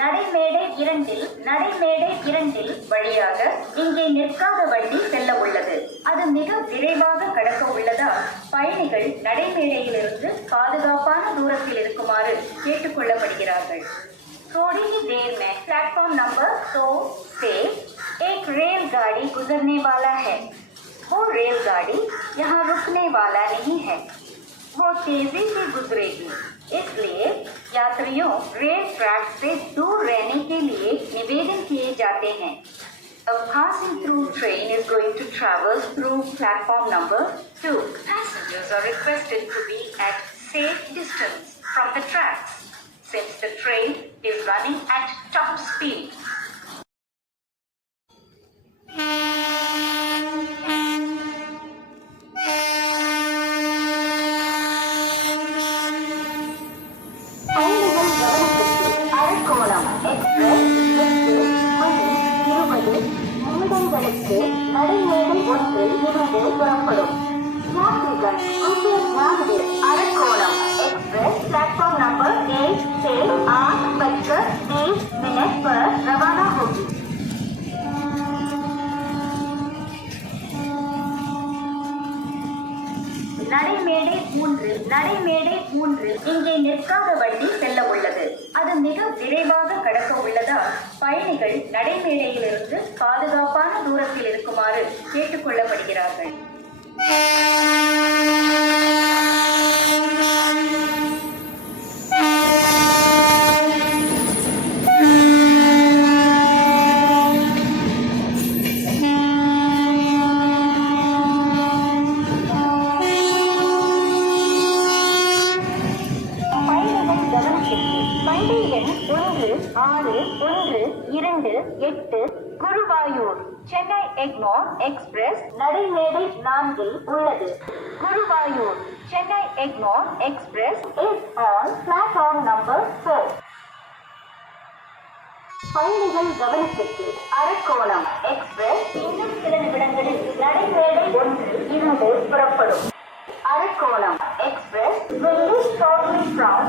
நடைமேடை 2 வழியாக இங்கே நிற்காத வண்டி செல்ல உள்ளது. அது மிக விரைவாக கடக்க உள்ளதால் பயணிகள் நடைமேடையிலிருந்து பாதுகாப்பான தூரத்தில் இருக்குமாறு கேட்டுக்கொள்ளப்படுகிறார்கள். थोड़ी ही देर में प्लेटफॉर्म नंबर 100 से एक रेलगाड़ी गुजरने वाला है. वो रेलगाड़ी यहाँ रुकने वाला नहीं है, वो तेजी से गुजरेगी. इसलिए यात्रियों रेल ट्रैक से दूर रहने के लिए निवेदन किए जाते हैं. A passing through train is going to travel through platform number 2. Passengers are requested to be at safe distance from the tracks since the train is running at top speed. Arakkonam express 20 நிமிடங்களுக்கு நடைமேடை 1 இருந்து புறப்படும். यात्रीगण कृपया ध्यान दें. Arakkonam express platform number 1 से 8:30 पर रवाना होगी. நடைமேடை 3 இங்கே நிற்காத வண்டி செல்ல உள்ளது. அது மிக விரைவாக கடக்க உள்ளதால் பயணிகள் நடைமேடையிலிருந்து பாதுகாப்பான தூரத்தில் இருக்குமாறு கேட்டுக்கொள்ளப்படுகிறார்கள். வண்டி எண் 1612 குருவாயூர் சென்னை எக்மோர் எக்ஸ்பிரஸ் நடைமேடை 4 உள்ளது. Guruvayur Chennai Egmore express is on platform number 4. பயணிகள் கவனத்திற்கு. அரக்கோணம் எக்ஸ்பிரஸ் இன்னும் சில நிமிடங்களில் நடைமேடை 1 இருந்து புறப்படும். Arakkonam express will leave shortly from